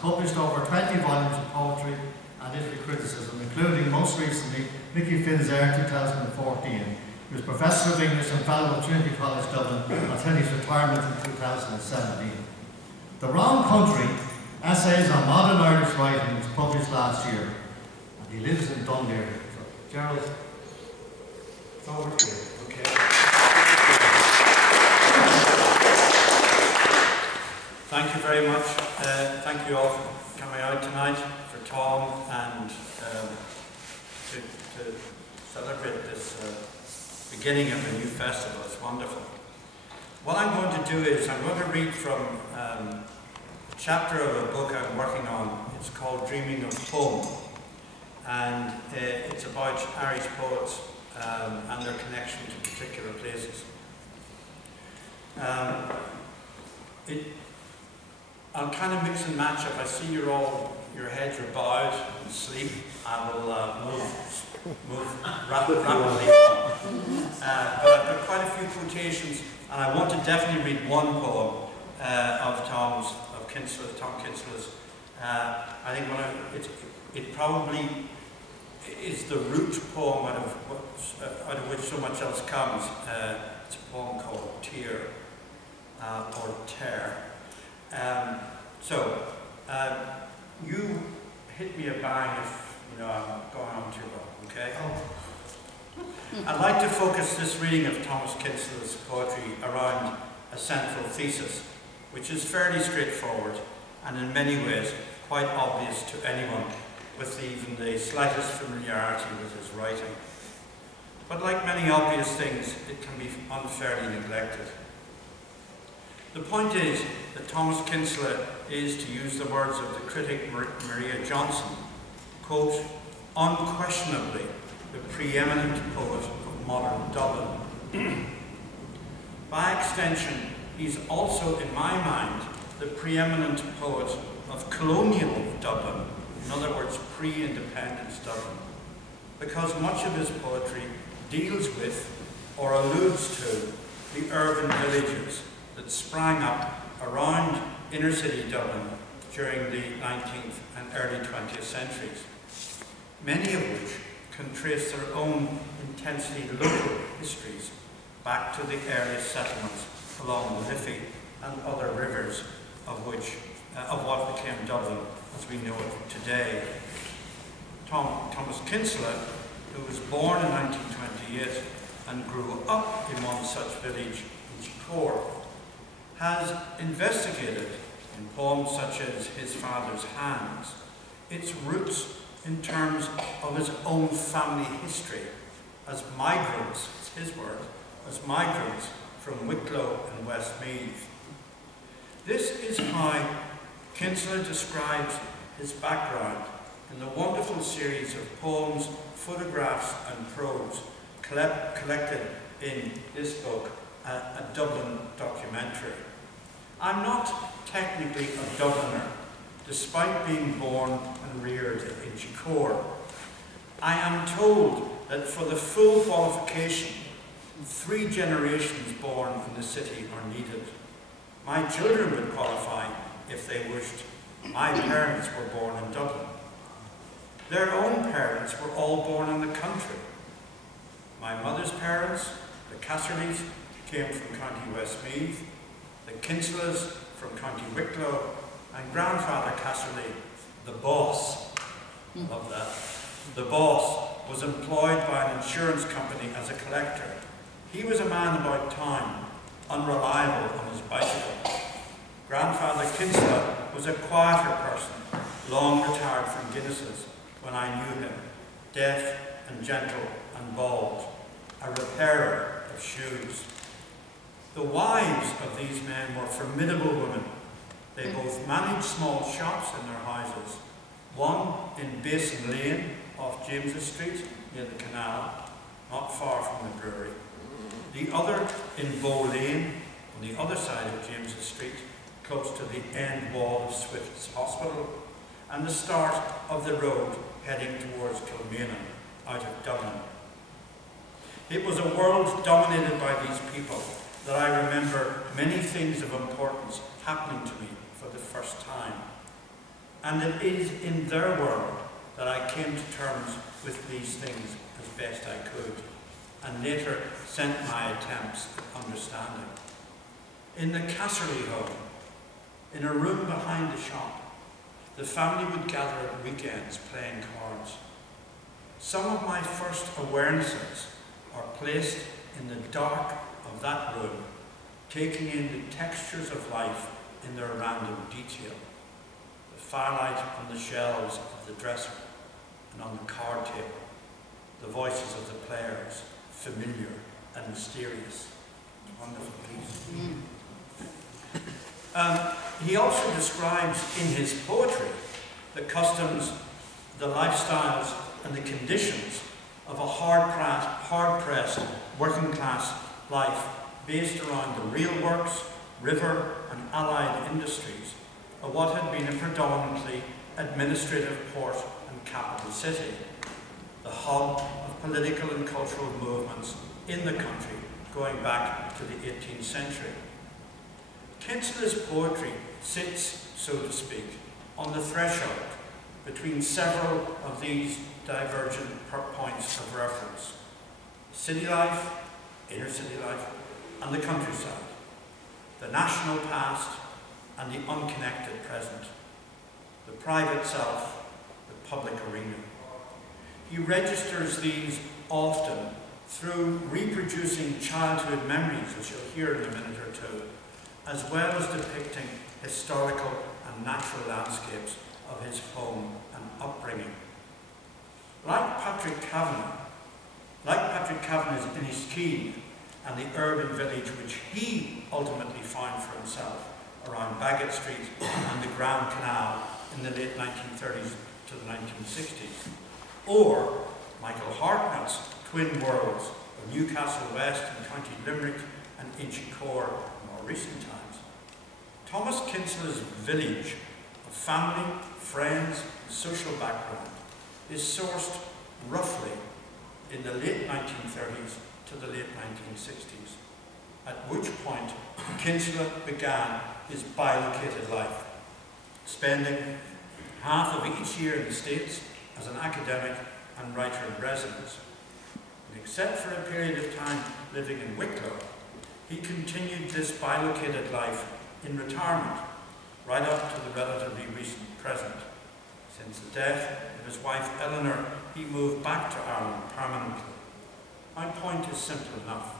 published over 20 volumes of poetry and literary criticism, including most recently Mickey Finn's Air 2014. He was Professor of English and Fellow of Trinity College Dublin until his retirement in 2017. The Wrong Country, Essays on Modern Irish Writing, was published last year, and he lives in Dunleary. So, Gerald, it's over to you. Okay. Thank you very much. Thank you all for coming out tonight, for Tom, and to celebrate this beginning of a new festival. It's wonderful. What I'm going to do is I'm going to read from a chapter of a book I'm working on. It's called Dreaming of Home, and it's about Irish poets and their connection to particular places. I'll kind of mix and match. If I see your heads are bowed and asleep, I will move rapidly on. But I've got quite a few quotations, and I want to definitely read one poem of Tom Kinsella's. I think it probably is the root poem out of which so much else comes. It's a poem called Tear, or Tear. You hit me a bang if I'm going on too long, okay? I'd like to focus this reading of Thomas Kinsella's poetry around a central thesis, which is fairly straightforward and in many ways quite obvious to anyone with even the slightest familiarity with his writing. But like many obvious things, it can be unfairly neglected. The point is that Thomas Kinsella is, to use the words of the critic Maria Johnson, quote, unquestionably the preeminent poet of modern Dublin. By extension, he's also, in my mind, the preeminent poet of colonial Dublin, in other words, pre-independence Dublin, because much of his poetry deals with or alludes to the urban villages that sprang up around inner-city Dublin during the 19th and early 20th centuries, many of which can trace their own intensely local histories back to the earliest settlements along the Liffey and other rivers of what became Dublin as we know it today. Thomas Kinsella, who was born in 1928 and grew up in one such village, Inchicore, has investigated in poems such as His Father's Hands its roots in terms of his own family history as migrants, it's his word, as migrants from Wicklow and Westmeath. This is how Kinsella describes his background in the wonderful series of poems, photographs and prose collected in this book, a Dublin documentary. I'm not technically a Dubliner, despite being born and reared in Inchicore. I am told that for the full qualification, 3 generations born in the city are needed. My children would qualify if they wished. My parents were born in Dublin. Their own parents were all born in the country. My mother's parents, the Casserlys, came from County Westmeath, the Kinsellas from County Wicklow, and grandfather Casserly, the boss, love that, the boss, was employed by an insurance company as a collector. He was a man about town, unreliable on his bicycle. Grandfather Kinsella was a quieter person, long retired from Guinness's when I knew him, deaf and gentle and bald, a repairer of shoes. The wives of these men were formidable women. They both managed small shops in their houses, one in Basin Lane off James's Street near the canal, not far from the brewery, the other in Bow Lane on the other side of James's Street, close to the end wall of Swift's Hospital, and the start of the road heading towards Kilmainham, out of Dublin. It was a world dominated by these people that I remember many things of importance happening to me for the first time. And it is in their world that I came to terms with these things as best I could, and later sent my attempts at understanding. In the Casserly home, in a room behind the shop, the family would gather at weekends playing cards. Some of my first awarenesses are placed in the dark of that room, taking in the textures of life in their random detail. The firelight on the shelves of the dresser and on the card table, the voices of the players, familiar and mysterious. Wonderful piece. He also describes in his poetry the customs, the lifestyles and the conditions of a hard-pressed working class life based around the real works, river and allied industries of what had been a predominantly administrative port and capital city, the hub of political and cultural movements in the country going back to the 18th century. Kinsella's poetry sits, so to speak, on the threshold between several of these divergent points of reference: city life, inner city life, and the countryside, the national past and the unconnected present, the private self, the public arena. He registers these often through reproducing childhood memories, which you'll hear in a minute or two, as well as depicting historical and natural landscapes of his home and upbringing. Like Patrick Kavanagh's Inchicore and the urban village which he ultimately found for himself around Bagot Street and the Grand Canal in the late 1930s to the 1960s, or Michael Hartnett's twin worlds of Newcastle West and County Limerick and Inchicore in more recent times. Thomas Kinsella's village of family, friends, and social background is sourced roughly in the late 1930s to the late 1960s, at which point Kinsella began his bilocated life, spending half of each year in the States as an academic and writer in residence. And except for a period of time living in Wicklow, he continued this bilocated life in retirement, right up to the relatively recent present. Since the death of his wife Eleanor, he moved back to Ireland permanently. My point is simple enough.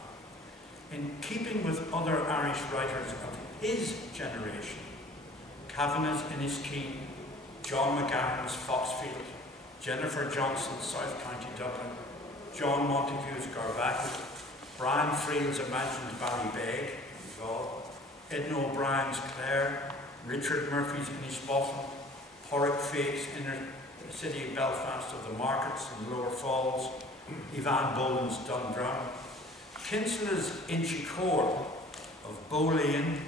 In keeping with other Irish writers of his generation, Kavanagh's Inchicore, John McGahern's Foxfield, Jennifer Johnson's South County Dublin, John Montague's Garbachy, Brian Friel's Imagined Ballybeg, Edna O'Brien's Clare, Richard Murphy's Inishbofin, Porrick Fake's Inner City of Belfast of the Markets and Lower Falls, Ivan Boland's Dundrum, Kinsella's Inchicore of Bow Lane,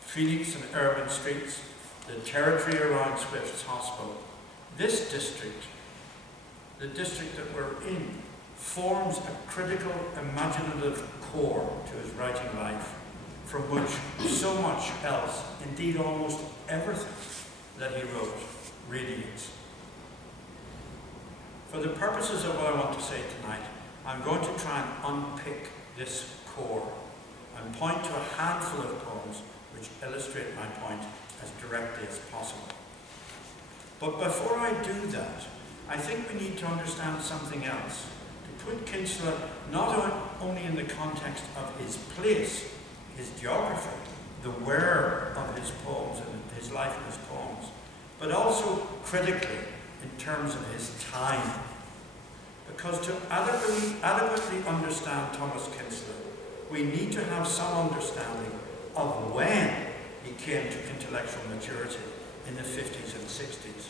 Phoenix and Urban Streets, the territory around Swift's Hospital. This district, the district that we're in, forms a critical imaginative core to his writing life, from which so much else, indeed almost everything that he wrote, radiates. For the purposes of what I want to say tonight, I'm going to try and unpick this core and point to a handful of poems which illustrate my point as directly as possible. But before I do that, I think we need to understand something else, to put Kinsella not only in the context of his place, his geography, the where of his poems and his life and his poems, but also critically in terms of his time. Because to adequately understand Thomas Kinsella, we need to have some understanding of when he came to intellectual maturity in the 50s and 60s,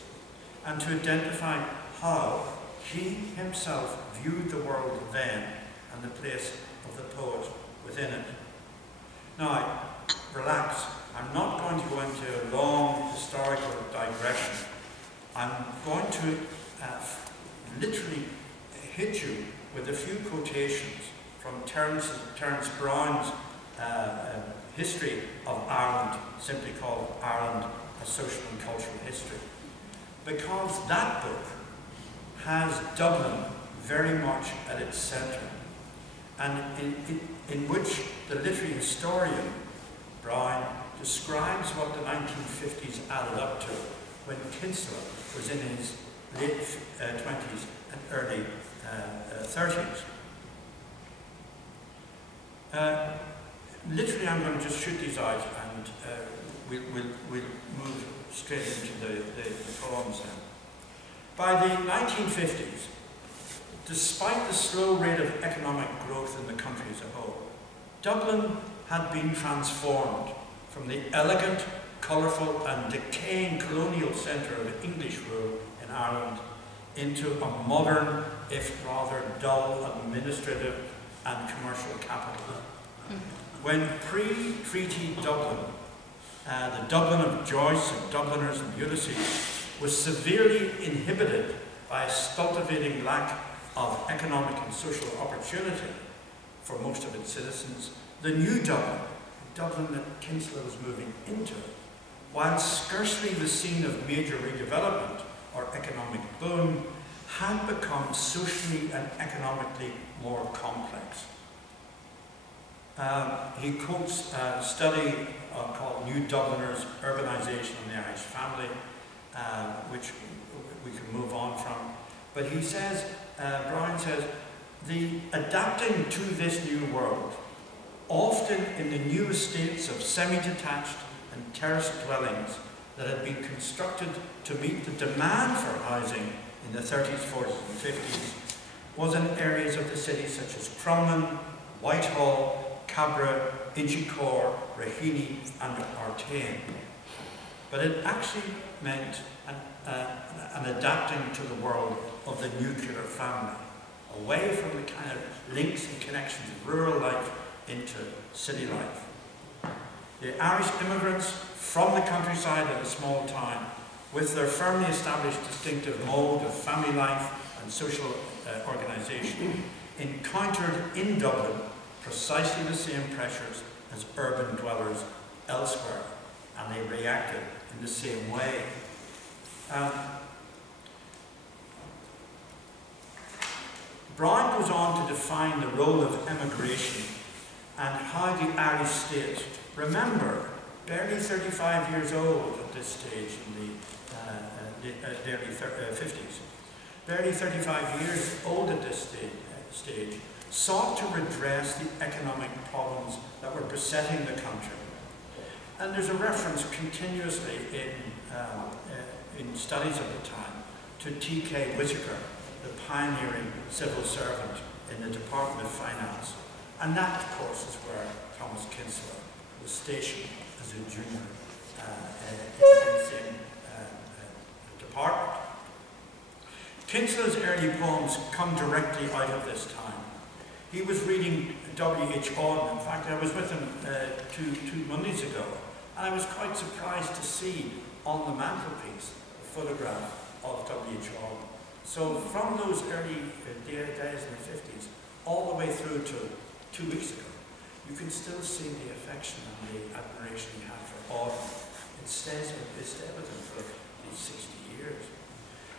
and to identify how he himself viewed the world then and the place of the poet within it. Now, relax. I'm not going to go into a long historical digression. I'm going to literally hit you with a few quotations from Terence Brown's history of Ireland, simply called Ireland, a Social and Cultural History. because that book has Dublin very much at its centre, and in which the literary historian Brian describes what the 1950s added up to when Kinsella was in his late 20s and early 30s. Literally, I'm going to just shoot these out, and we'll move straight into the poems then. By the 1950s, despite the slow rate of economic growth in the country as a whole, Dublin had been transformed from the elegant, colourful and decaying colonial centre of English rule in Ireland into a modern, if rather dull, administrative and commercial capital. When pre-treaty Dublin, the Dublin of Joyce and Dubliners and Ulysses, was severely inhibited by a stultivating lack of economic and social opportunity for most of its citizens, the new Dublin, the Dublin that Kinsella was moving into, while scarcely the scene of major redevelopment or economic boom, had become socially and economically more complex. He quotes a study called New Dubliners, Urbanisation and the Irish Family, which we can move on from. But he says, Brian says, the adapting to this new world, often in the new estates of semi-detached and terraced dwellings that had been constructed to meet the demand for housing in the 30s, 40s and 50s, was in areas of the city such as Crumlin, Whitehall, Cabra, Inchicore, Raheny and Artane. But it actually meant an adapting to the world of the nuclear family, away from the kind of links and connections of rural life into city life. The Irish immigrants from the countryside and a small town, with their firmly established distinctive mode of family life and social organisation, encountered in Dublin precisely the same pressures as urban dwellers elsewhere, and they reacted in the same way. Brian goes on to define the role of emigration and how the Irish state, remember, barely 35 years old at this stage in the early 50s, barely 35 years old at this stage, sought to redress the economic problems that were besetting the country. And there's a reference continuously in studies of the time to T.K. Whitaker, the pioneering civil servant in the Department of Finance. And that, of course, is where Thomas Kinsella was stationed as a junior in the same department. Kinsella's early poems come directly out of this time. He was reading W.H. Auden. In fact, I was with him two Mondays ago, and I was quite surprised to see on the mantelpiece a photograph of W.H. Auden. So from those early days in the 50s, all the way through to 2 weeks ago, you can still see the affection and the admiration he had for Auden. It stays with him for these 60 years.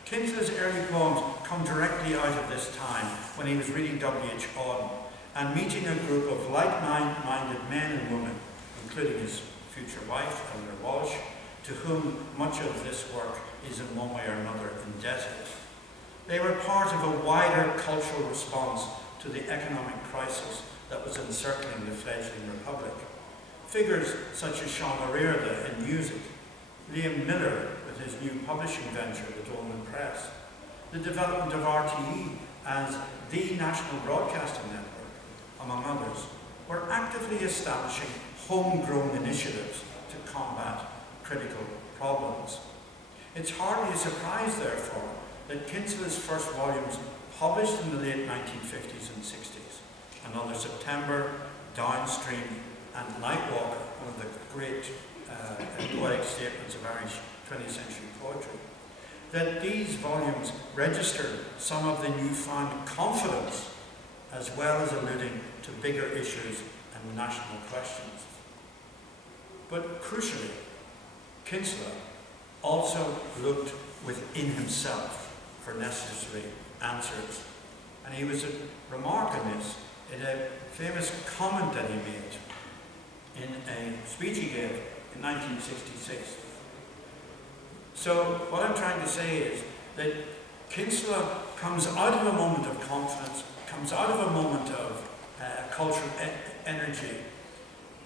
Kinsella's early poems come directly out of this time when he was reading W.H. Auden and meeting a group of like-minded men and women, including his future wife, Eleanor Walsh, to whom much of this work is in one way or another indebted. They were part of a wider cultural response to the economic crisis that was encircling the fledgling republic. Figures such as Sean O'Riordan in music, Liam Miller with his new publishing venture, the Dolman Press, the development of RTE as the national broadcasting network, among others, were actively establishing homegrown initiatives to combat critical problems. It's hardly a surprise, therefore, that Kinsella's first volumes, published in the late 1950s and 60s, Another September, Downstream, and Nightwalker, one of the great poetic statements of Irish 20th century poetry, that these volumes registered some of the newfound confidence, as well as alluding to bigger issues and national questions. But crucially, Kinsella also looked within himself for necessary answers. And he was a remark on this in a famous comment that he made in a speech he gave in 1966. So what I'm trying to say is that Kinsella comes out of a moment of confidence, comes out of a moment of cultural energy,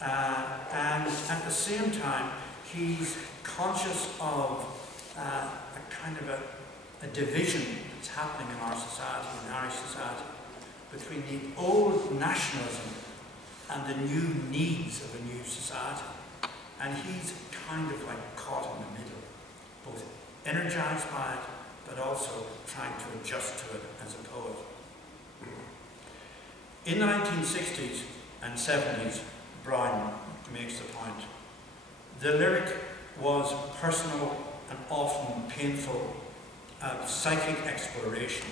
and at the same time he's conscious of a kind of a division that's happening in our society, in Irish society, between the old nationalism and the new needs of a new society. And he's kind of like caught in the middle, both energized by it, but also trying to adjust to it as a poet. In the 1960s and 70s, Brown makes the point. The lyric was personal and often painful psychic exploration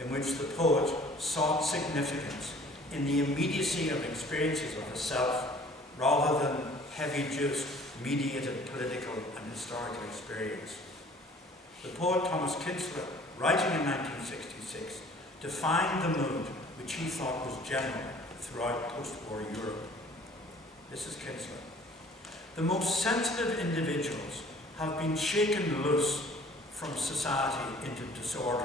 in which the poet sought significance in the immediacy of experiences of the self rather than heavy-juiced, mediated political and historical experience. The poet Thomas Kinsella, writing in 1966, defined the mood which he thought was general throughout post-war Europe. This is Kinsella. The most sensitive individuals have been shaken loose from society into disorder,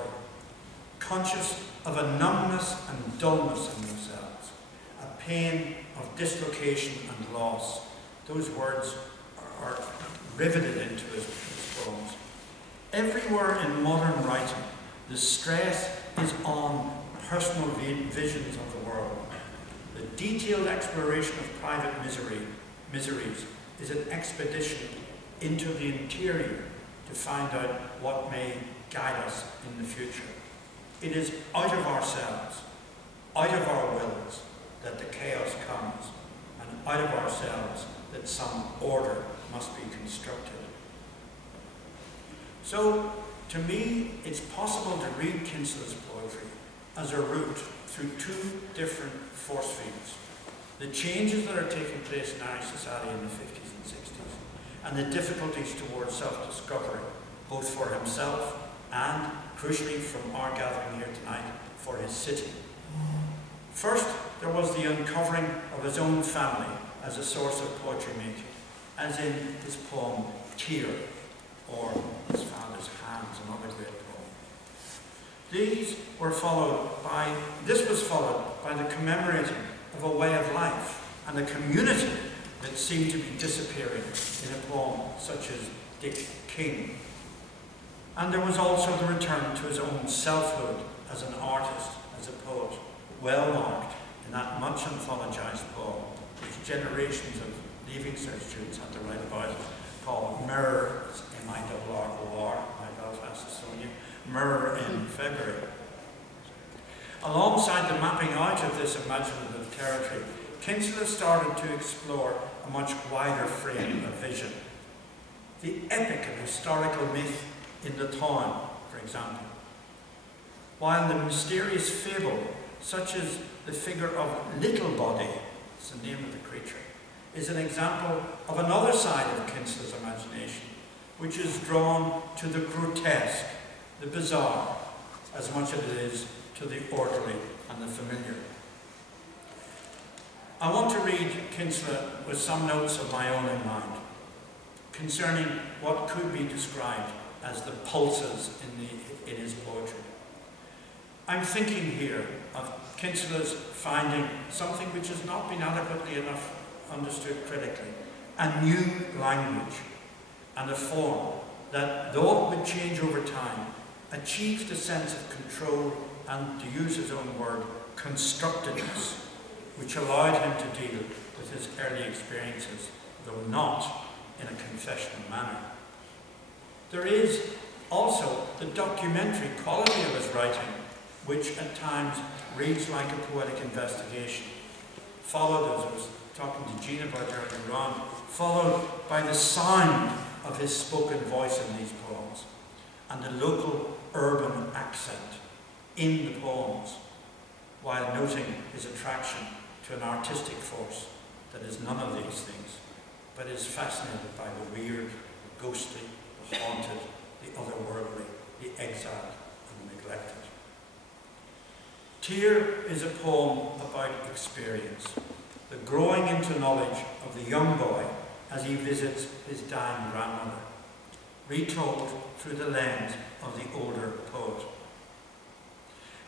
conscious of a numbness and dullness in themselves, a pain of dislocation and loss. Those words are riveted into his poems. Everywhere in modern writing, the stress is on personal visions of the world. The detailed exploration of private miseries is an expedition into the interior to find out what may guide us in the future. It is out of ourselves, out of our wills, that the chaos comes, and out of ourselves that some order must be constructed. So, to me, it's possible to read Kinsella's poetry as a route through two different force fields. The changes that are taking place in Irish society in the 50s and 60s, and the difficulties towards self-discovery, both for himself and, crucially from our gathering here tonight, for his city. First, there was the uncovering of his own family as a source of poetry making, as in his poem Tear, or His Father's Hands, another great poem. This was followed by the commemorating of a way of life and a community that seemed to be disappearing in a poem such as Dick King. And there was also the return to his own selfhood as an artist, as a poet, well marked in that much anthologized poem, which generations of Leaving Cert students had to write about it, called Mirror, M-I-R-R-O-R, my Belfast Estonia, Mirror in February. Alongside the mapping out of this imaginative territory, Kinsella started to explore a much wider frame of vision. The epic and historical myth in the town, for example, while the mysterious fable, such as the figure of Little Body, it's the name of the creature, is an example of another side of Kinsella's imagination, which is drawn to the grotesque, the bizarre, as much as it is to the orderly and the familiar. I want to read Kinsella with some notes of my own in mind, concerning what could be described as the pulses in his poetry. I'm thinking here of Kinsella's finding something which has not been adequately enough understood critically, a new language and a form that, though it would change over time, achieved a sense of control and, to use his own word, constructedness, which allowed him to deal with his early experiences, though not in a confessional manner. There is also the documentary quality of his writing, which at times reads like a poetic investigation, followed, as I was talking to Jean about earlier on, followed by the sound of his spoken voice in these poems, and the local urban accent in the poems, while noting his attraction to an artistic force that is none of these things, but is fascinated by the weird, the ghostly, the the haunted, the otherworldly, the exiled, and the neglected. Tear is a poem about experience, the growing into knowledge of the young boy as he visits his dying grandmother, retold through the lens of the older poet.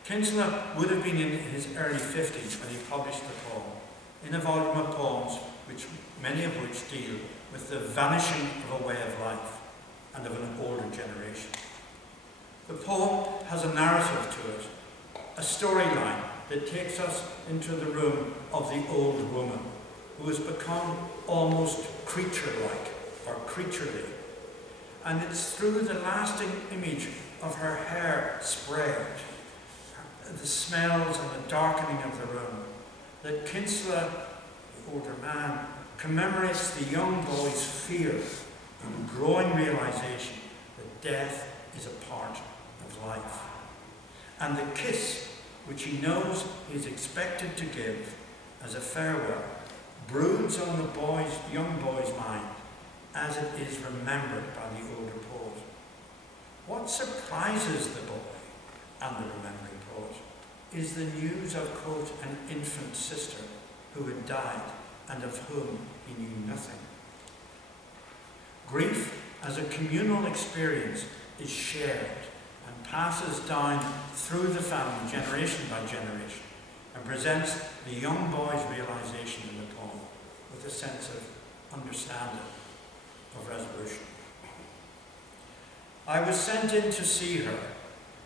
Kinsella would have been in his early 50s when he published the poem, in a volume of poems many of which deal with the vanishing of a way of life and of an older generation. The poem has a narrative to it, a storyline that takes us into the room of the old woman who has become almost creature-like or creaturely. And it's through the lasting image of her hair spread, the smells and the darkening of the room, that Kinsella, the older man, commemorates the young boy's fear and growing realization that death is a part of life. And the kiss, which he knows he is expected to give as a farewell, broods on the young boy's mind as it is remembered by the older poet. What surprises the boy and the remembering poet is the news of, quote, an infant sister who had died and of whom he knew nothing. Grief as a communal experience is shared and passes down through the family generation by generation and presents the young boy's realization in the poem with a sense of understanding, of resolution. I was sent in to see her.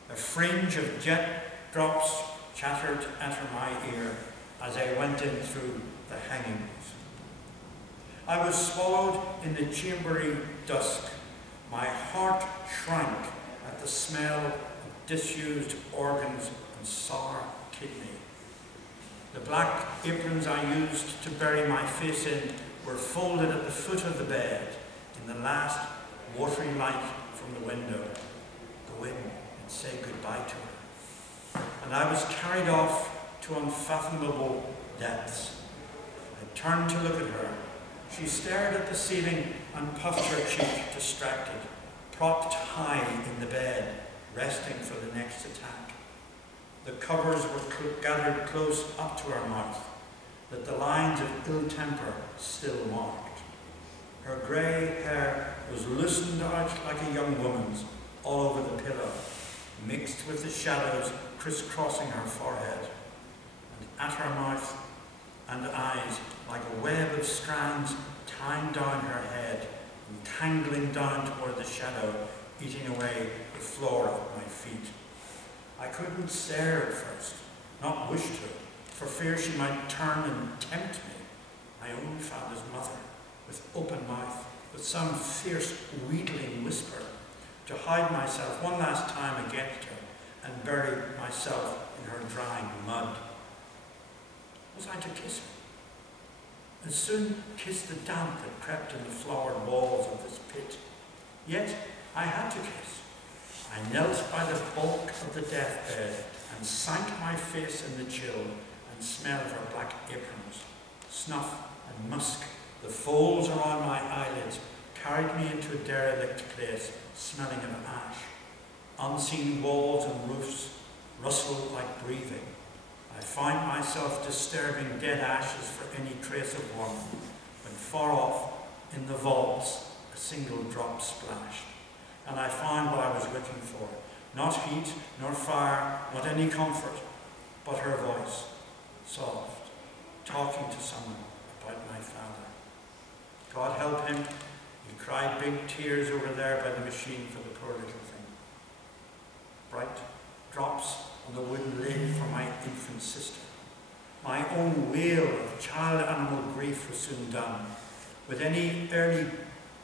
A fringe of jet drops chattered at my ear as I went in through the hangings. I was swallowed in the chambery dusk. My heart shrank at the smell of disused organs and sour kidney. The black aprons I used to bury my face in were folded at the foot of the bed in the last watery light from the window. Go in and say goodbye to her. And I was carried off to unfathomable depths. I turned to look at her. She stared at the ceiling and puffed her cheek, distracted, propped high in the bed, resting for the next attack. The covers were gathered close up to her mouth, that the lines of ill temper still marked. Her grey hair was loosened out like a young woman's, all over the pillow, mixed with the shadows crisscrossing her forehead, and at her mouth and eyes like a web of strands tying down her head and tangling down toward the shadow, eating away the floor at my feet. I couldn't stare at first, not wish to, for fear she might turn and tempt me, my own father's mother, with open mouth, with some fierce wheedling whisper, to hide myself one last time against her and bury myself in her drying mud. Was I to kiss her? And soon kiss the damp that crept in the flowered walls of this pit. Yet I had to kiss. I knelt by the bulk of the deathbed and sank my face in the chill and smelled her black aprons. Snuff and musk, the folds around my eyelids, carried me into a derelict place smelling of ash. Unseen walls and roofs rustled like breathing. I found myself disturbing dead ashes for any trace of warmth, when far off, in the vaults, a single drop splashed. And I found what I was looking for, not heat, nor fire, not any comfort, but her voice, soft, talking to someone about my father. God help him, he cried big tears over there by the machine for the poor little thing. Bright drops on the wooden lid for my infant sister. My own wail of child animal grief was soon done, with any early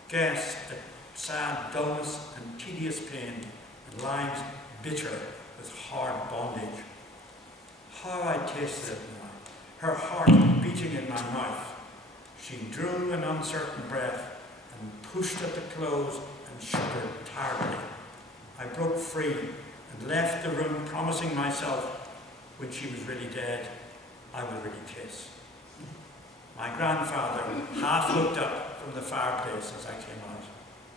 guess at sad dullness and tedious pain, and lives bitter with hard bondage. How I tasted it now, her heart beating in my mouth. She drew an uncertain breath and pushed at the clothes and shuddered tiredly. I broke free and left the room, promising myself, when she was really dead, I would really kiss. My grandfather half looked up from the fireplace as I came out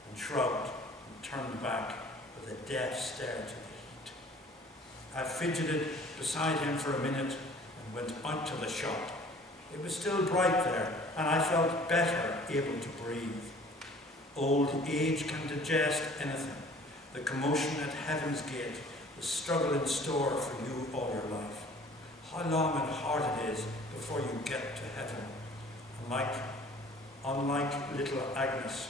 and shrugged turned back with a death stare to the heat. I fidgeted beside him for a minute and went out to the shop. It was still bright there, and I felt better able to breathe. Old age can digest anything. The commotion at Heaven's Gate, the struggle in store for you all your life. How long and hard it is before you get to heaven. Unlike little Agnes,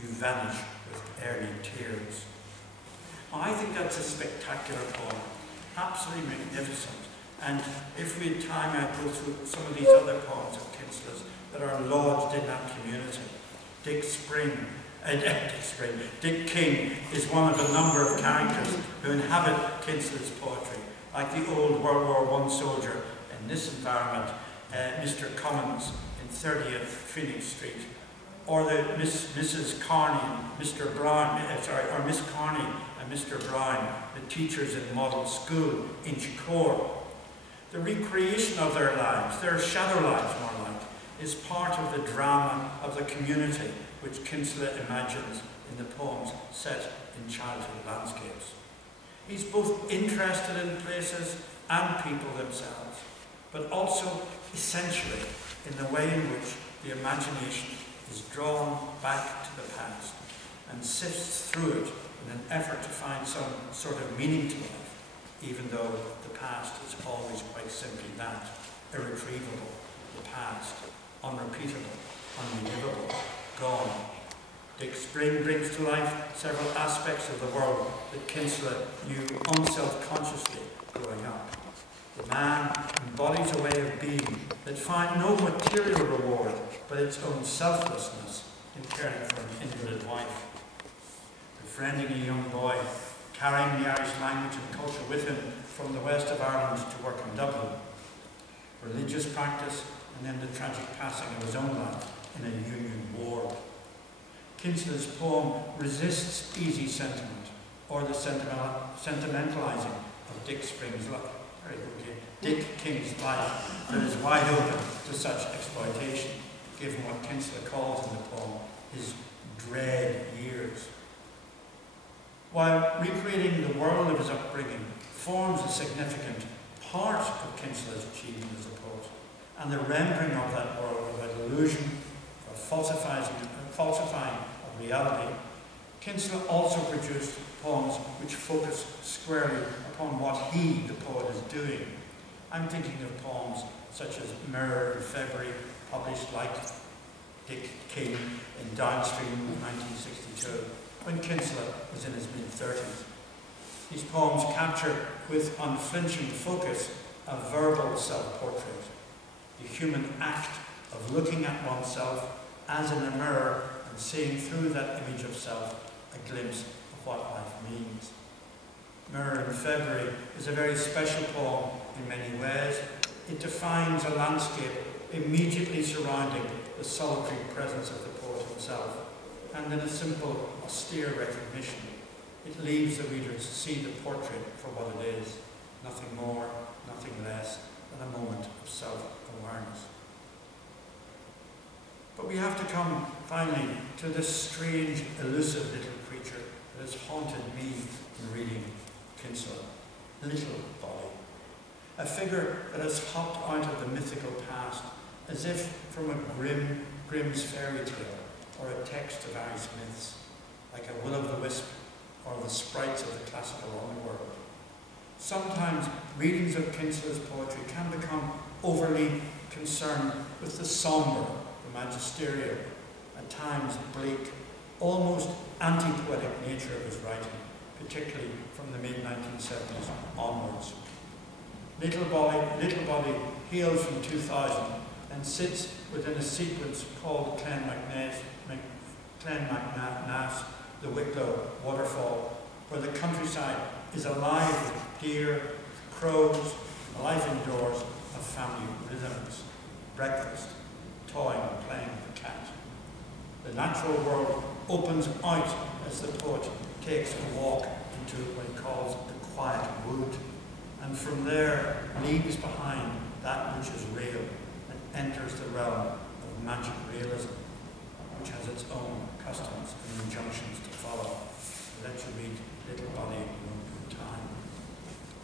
you vanish with early tears. I think that's a spectacular poem, absolutely magnificent. And if we had time, I'd go through some of these other poems of Kinsella's that are lodged in that community. Dick King is one of a number of characters who inhabit Kinsella's poetry, like the old World War I soldier in this environment, Mr. Cummins in 30th Phoenix Street, or the Mrs. Carney and Mr. Brown, or Miss Carney and Mr. Brown, the teachers in Model School, Inchicore. The recreation of their lives, their shadow lives more like, is part of the drama of the community which Kinsella imagines in the poems set in childhood landscapes. He's both interested in places and people themselves, but also essentially in the way in which the imagination is drawn back to the past and sifts through it in an effort to find some sort of meaning to life, even though the past is always quite simply that, irretrievable, the past, unrepeatable, unrelivable, gone. Dick Spring brings to life several aspects of the world that Kinsella knew unself-consciously growing up. The man embodies a way of being that finds no material reward but its own selflessness in caring for an invalid wife. Befriending a young boy, carrying the Irish language and culture with him from the west of Ireland to work in Dublin. Religious practice, and then the tragic passing of his own life in a Union war. Kinsella's poem resists easy sentiment or the sentimentalizing of Dick Spring's life. Very good, yeah. Dick King's life that is wide open to such exploitation, given what Kinsella calls in the poem his dread years. While recreating the world of his upbringing forms a significant part of Kinsella's achievement as a poet, and the rendering of that world of an illusion, of falsifying of reality, Kinsella also produced poems which focus squarely upon what he, the poet, is doing. I'm thinking of poems such as Mirror in February, published like Dick King in Downstream in 1962, when Kinsella was in his mid-30s. These poems capture with unflinching focus a verbal self-portrait, the human act of looking at oneself as in a mirror and seeing through that image of self a glimpse of what life means. Mirror in February is a very special poem in many ways. It defines a landscape immediately surrounding the solitary presence of the poet himself, and in a simple, austere recognition, it leaves the reader to see the portrait for what it is, nothing more, nothing less than a moment of self-awareness. But we have to come, finally, to this strange, elusive little creature that has haunted me in reading Kinsella, Little Body, a figure that has hopped out of the mythical past as if from a Grimm's fairy tale or a text of Irish myths, like a will-o'-the-wisp or the sprites of the classical underworld. Sometimes readings of Kinsella's poetry can become overly concerned with the sombre, the magisterial, at times bleak, almost anti-poetic nature of his writing, particularly from the mid-1970s onwards. Little Body hails from 2000 and sits within a sequence called Clan MacNass, the Wicklow waterfall, where the countryside is alive with deer, crows, life indoors of family rhythms, breakfast, toying and playing with the cat. The natural world opens out as the poet takes a walk into what he calls the quiet wood, and from there leaves behind that which is real and enters the realm of magic realism, which has its own customs and injunctions to follow. let you read little body one at a time.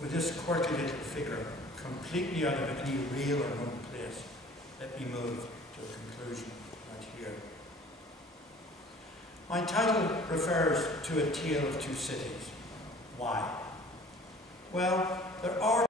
With this quirky little figure, completely out of any real or known place, let me move to a conclusion right here. My title refers to a tale of two cities. Why? Well, there are